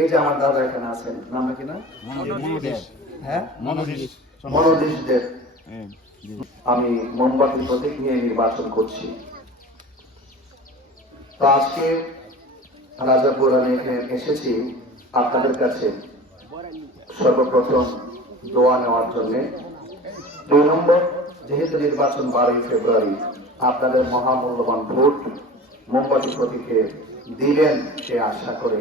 এই যে আমার দাদা এখানে আছেন, নামটা কি না? হ্যাঁ, মনোদেশ দেব। আমি মোমবাতি প্রতীক নিয়ে নির্বাচন করছি। তো আজকে রাজাপুর আমি এখানে এসেছি আপনাদের কাছে সর্বপ্রথম দোয়া নেওয়ার জন্য। 2 নম্বর, যেহেতু নির্বাচন 12 ফেব্রুয়ারি, আপনাদের মহামূল্যবান ভোট মোমবাতি প্রতীকে দিবেন সে আশা করে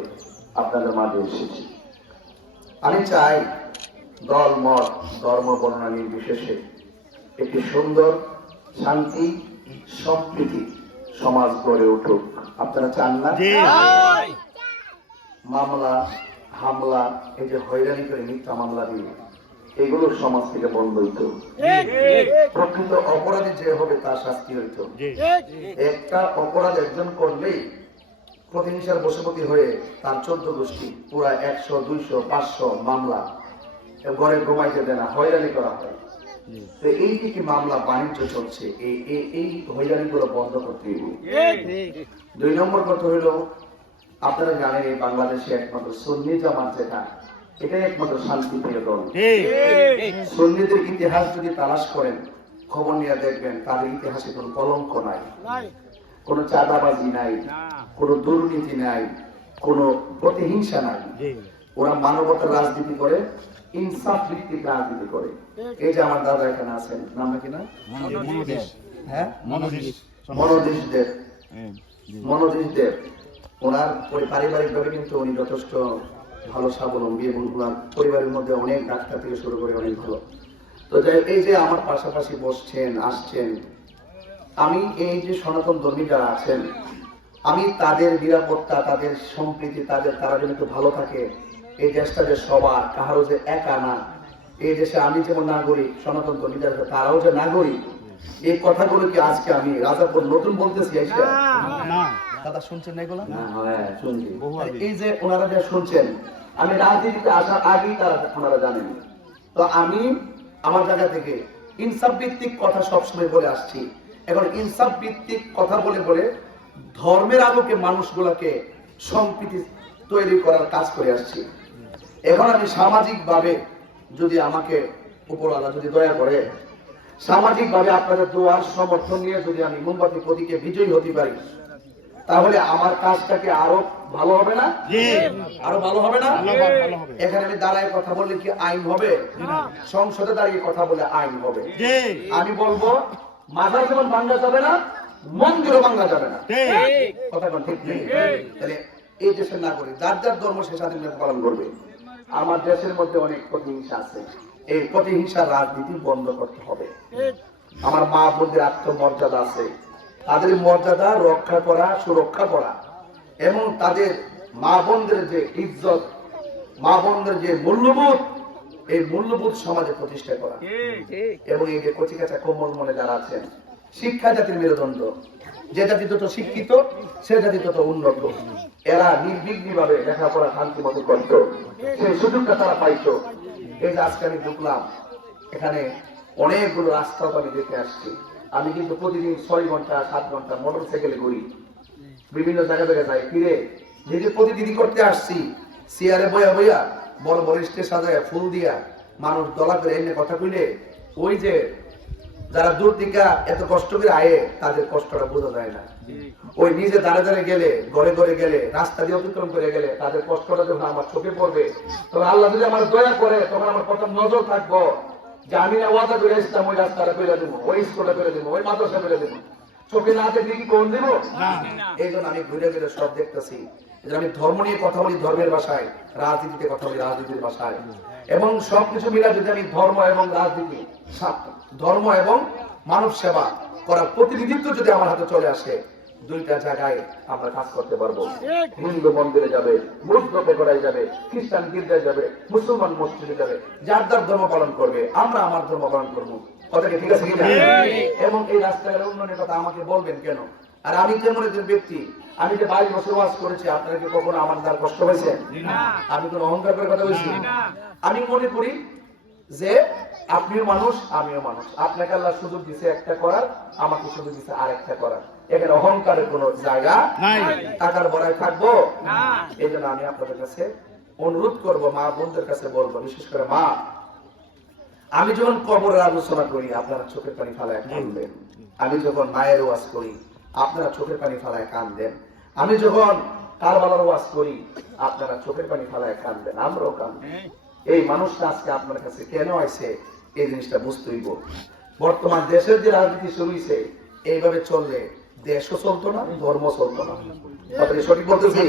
আপনাদের মাঝে এসেছি। আমি চাই দল মত ধর্ম বর্ণনা নির্বিশেষে একটি সুন্দর শান্তি সম্প্রীতি সমাজ গড়ে উঠুক। আপনারা চান না? মামলা হামলা, এই যে হয়রানি করে মিথ্যা মামলা দিয়ে এগুলো সমাজ থেকে বন্ধ হইত। প্রকৃত অপরাধী যে হবে তার শাস্তি হইত। একটা অপরাধ একজন করলেই প্রতিহিংসার বশবর্তী হয়ে তার 14 গোষ্ঠী পুরা 100, 200, 500 মামলা ঘরে ঘুমাইতে দেয় না, হয়রানি করা হয়। তো এই দিকে মামলা বাণিজ্য চলছে, এই হয়রানি গুলো বন্ধ করতে হবে। 2 নম্বর কথা হইল, আপনারা জানেন এই বাংলাদেশে একমাত্র সুন্নি জামাত যেটা, এটাই একমাত্র শান্তিপ্রিয় দল। সুন্নিদের ইতিহাস যদি তালাশ করেন, খবর নিয়ে দেখবেন তাদের ইতিহাসে কোনো কলঙ্ক নাই, কোনো চাঁদাবাজি নাই, কোনো দুর্নীতি নাই, কোনো প্রতিহিংসা নাই। ওরা মানবতার রাজনীতি করে, ইনসাফ ভিত্তিক রাজনীতি করে। এই যে আমার দাদা এখানে আছেন, নামটা কি না? হ্যাঁ, মনোদেশ দেব। মনোদেশ দেব ওনার পারিবারিক ভাবে কিন্তু উনি যথেষ্ট ভালো স্বাবলম্বী এবং ওনার পরিবারের মধ্যে অনেক ডাক্তার থেকে শুরু করে অনেক ভালো। তো এই যে আমার পাশাপাশি বসছেন আসছেন, আমি এই যে সনাতন ধর্মী যারা আছেন, আমি তাদের নিরাপত্তা, তাদের সম্প্রীতি, তারা যেন একটু ভালো থাকে। এই দেশটা যে সবার, কাহারও যে একা না। এই দেশে আমি যেমন নাগরিক, সনাতন ধর্মী যারা তারাও যে নাগরিক, এই কথাগুলো কি আজকে আমি রাজাপুর নতুন বলতেছি? দাদা শুনছেন না এগুলো? এই যে ওনারা যা শুনছেন, আমি রাজনীতিতে আসার আগেই ওনারা জানেন। তো আমি আমার জায়গা থেকে ইনসাফ ভিত্তিক কথা সবসময় বলে আসছি। এখন ইনসাফ ভিত্তিক কথা বলে বলে ধর্মের আলোকে মানুষগুলোকে সম্প্রীতি তৈরি করার কাজ করে আসছি। এখন আমি সামাজিক ভাবে যদি আমাকে উপরওয়ালা যদি দয়া করে, সামাজিক ভাবে আপনাদের দোয়ার সমর্থন নিয়ে যদি আমি মোমবাতি প্রতীকে বিজয়ী হতে পারি, তাহলে আমার কাজটাকে আরো ভালো হবে না? আরো ভালো হবে না? এখানে আমি দাঁড়ায় কথা বললে কি আইন হবে? সংসদে দাঁড়িয়ে কথা বলে আইন হবে। আমি বলবো মাজার যেমন ভাঙা যাবে না, মন্দিরও ভাঙা যাবে না। কথা কোন ঠিক নেই? তাহলে এই দেশের নাগরিক যার যার ধর্ম সে স্বাধীনভাবে পালন করবে। আমার দেশের মধ্যে অনেক প্রতিহিংসা আছে, এই প্রতিহিংসার রাজনীতি বন্ধ করতে হবে। আমার মা বোনদের আত্মমর্যাদা আছে, তাদের মর্যাদা রক্ষা করা, সুরক্ষা করা এবং তাদের মা বোনদের যে ইজ্জত, মা বোনদের যে মূল্যবোধ, এই মূল্যবোধ সমাজে প্রতিষ্ঠা করা। এবং এই যে কচিকাঁচা কোমল মনে যারা আছেন, শিক্ষা জাতির মেরুদণ্ড, যে জাতি তত শিক্ষিত সে জাতি তত উন্নত। এরা নির্বিঘ্ন ভাবে লেখাপড়া শান্তি মতো করত, সেই সুযোগটা তারা পাইতো। এই যে আজকে আমি ঢুকলাম, এখানে অনেকগুলো রাস্তা আমি দেখে আসছি। আমি কিন্তু প্রতিদিন 6 ঘন্টা 7 ঘন্টা মোটর সাইকেলে ঘুরি, বিভিন্ন জায়গায় যাই ফিরে। যে প্রতিদিনই করতে আসছি, চেয়ারে বইয়া বইয়া বড় বড় স্টেজ সাজায় ফুল দিয়া মানুষ দলা করে এনে কথা কইলে, ওই যে যারা দূর থেকে এত কষ্ট করে আয়ে তাদের কষ্টটা বোঝা যায় না। ওই নিজে দাঁড়ে দাঁড়ে গেলে, ঘরে ঘরে গেলে, রাস্তা দিয়ে অতিক্রম করে গেলে তাদের কষ্টটা যখন আমার চোখে পড়বে, তখন আল্লাহ যদি আমার দয়া করে, তখন আমার প্রথম নজর থাকবো যে আমি না ওয়াদা করে এসেছিলাম ওই রাস্তাটা করে দেবো, ওই স্কুলটা করে দেবো, ওই মাদ্রাসা করে দেবো। চোখে না দেখলে কি কোন দেবো? এই জন্য আমি ঘুরে ঘুরে সব দেখতেছি। আমি ধর্ম নিয়ে কথা বলি ধর্মের ভাষায়, রাজনীতিতে কথা বলি রাজনীতির ভাষায়, এবং সবকিছু মিলে যদি আমি ধর্ম এবং রাজনীতি, ধর্ম এবং মানব সেবা করার প্রতিনিধিত্ব যদি আমার হাতে চলে আসে, দুইটা জায়গায় আমরা কাজ করতে পারবো। হিন্দু মন্দিরে যাবে, বৌদ্ধ বেগড়ায় যাবে, খ্রিস্টান গির্জায় যাবে, মুসলমান মসজিদে যাবে, যার যার ধর্ম পালন করবে, আমরা আমার ধর্ম পালন করবো। কথা কি ঠিক আছে কিনা? এবং এই রাস্তাঘাটের উন্নয়নের কথা আমাকে বলবেন কেন? আর আমি যেমন একজন ব্যক্তি, আমি যে 22 বছর ওয়াজ করেছি, আপনারা কি কখনো আমার দ্বারা কষ্ট হয়েছে? আমি কোন অহংকার করে কথা বলছি? আমি মনে করি যে আপনিও মানুষ, আমিও মানুষ। আপনাকে আল্লাহ সুযোগ দিছে একটা করার, আমাকে সুযোগ দিছে আরেকটা করার। এখানে অহংকারের কোনো জায়গা নাই, টাকার বড়াই থাকবো না। এই জন্য আমি আপনাদের কাছে অনুরোধ করব, মা বোনদের কাছে বলবো, বিশেষ করে মা, আমি যখন কবরের আলোচনা করি আপনারা চোখের পানি ফালায় কাঁদবেন। আমি যখন মায়ের ওয়াজ করি আপনারা চোখের পানি ফালায় কাঁদবেন। আমি যখন কারবালার ওয়াজ করি আপনারা চোখের পানি ফালায় কাঁদবেন, আমরাও কাঁদবেন। এই মানুষটা আজকে আপনার কাছে কেন আসে এই জিনিসটা বুঝতে হইব। বর্তমান দেশের যে রাজনীতি শুরু হয়েছে এইভাবে চললে দেশও চলতো না, ধর্ম চলতো না। কথাটা সঠিক বলতেছি?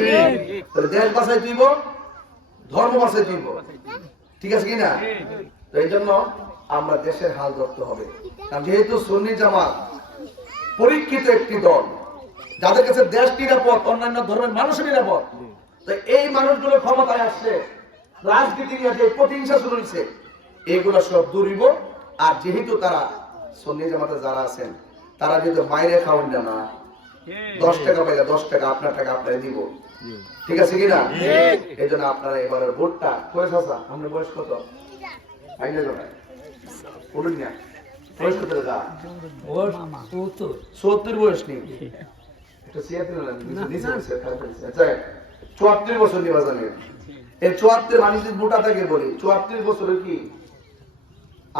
তাহলে দেশ বাঁচাই তুইব, ধর্ম বাঁচাই তুইব, ঠিক আছে কিনা? তো এই জন্য আমরা দেশের হাল ধরতে হবে। কারণ যেহেতু সুন্নি জামাত পরীক্ষিত একটি দল, যাদের কাছে দেশ নিরাপদ, অন্যান্য ধর্মের মানুষের নিরাপদ, তো এই মানুষগুলো ক্ষমতায় আসছে, রাজনীতি নিয়ে যে প্রতিহিংসা শুরু হয়েছে এগুলো সব দূরিব। আর যেহেতু তারা সুন্নি জামাতে যারা আছেন তারা যেহেতু বাইরে খাওয়ান না, 10 টাকা পাইলে 10 টাকা আপনার টাকা আপনারা দিব, ঠিক আছে কিনা? এই জন্য আপনারা এবারের ভোটটা বয়স আছে, আপনার বয়স কত? বলুন না, বয়স কত? 70 বয়স নেই, 74 বছর নির্বাচনের। এই 74 মানুষ মোটা থাকে বলি 74 বছরে কি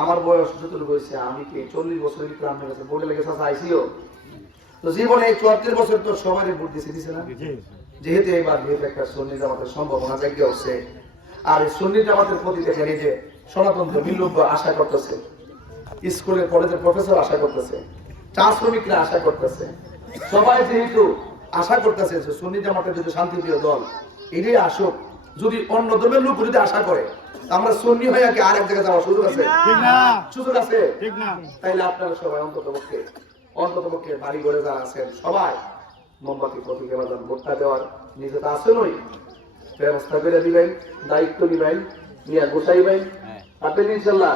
আমার বয়স যতটুকু হয়েছে, আমি কি 40 বছরের প্রাণ হয়ে গেছে, ভোটে লেগে আইসিও তো জীবনে এই 74 বছর তো সবাই ভোট দিছে না? যেহেতু এইবার একটা সুন্নি জামাতের সম্ভাবনা জায়গা হচ্ছে, আর এই সুন্নি জামাতের প্রতি দেখেন এই যে সনাতন বিলুপ্ত আশা করতেছে, স্কুলের কলেজের প্রফেসর আশা করতেছে, চা শ্রমিকরা আশা করতেছে, সবাই যেহেতু আশা করতেছে যে সুন্নি জামাতের যদি শান্তিপ্রিয় দল এটাই আসুক। যদি অন্য ধর্মের লোক যদি আশা করে আমরা সুন্নি হয়ে কি আর এক জায়গায় যাওয়ার সুযোগ আছে? সুযোগ আছে? তাইলে আপনারা সবাই অন্ততপক্ষে বাড়ি ঘরে যারা আছেন সবাই মোমবাতি প্রতীকে বাজান ভোটটা দেওয়ার নিজে তো আসেনই, ব্যবস্থা করে দিবেন, দায়িত্ব নিবেন, নিয়ে গোছাইবেন, আপনি ইনশাল্লাহ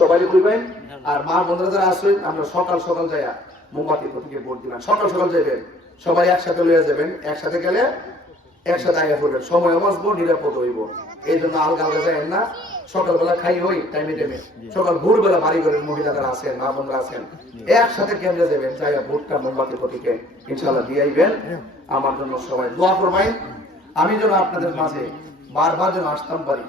সবাই করবেন। আর মা বোনেরা যারা আসবেন আমরা সকাল সকাল যাইয়া মোমবাতি প্রতীকে ভোট দিবেন, সকাল সকাল যাবেন, সবাই একসাথে লইয়া যাবেন, একসাথে গেলে একসাথে আগে পড়বেন, সময় বাঁচবো, নিরাপদ হইব। এই জন্য আলগা আলগা যাবেন না, সকালবেলা খাই হই টাইমে টাইমে, সকাল ভোরবেলা বাড়ি ঘরের মহিলা যারা আছেন, মা বোনরা আছেন, একসাথে কেন্দ্রে যাবেন, যাইয়া ভোটটা মোমবাতি প্রতীকে ইনশাল্লাহ দিয়ে আইবেন। আমার জন্য সবাই দোয়া করবেন, আমি যেন আপনাদের মাঝে বারবার যেন আসতাম পারি।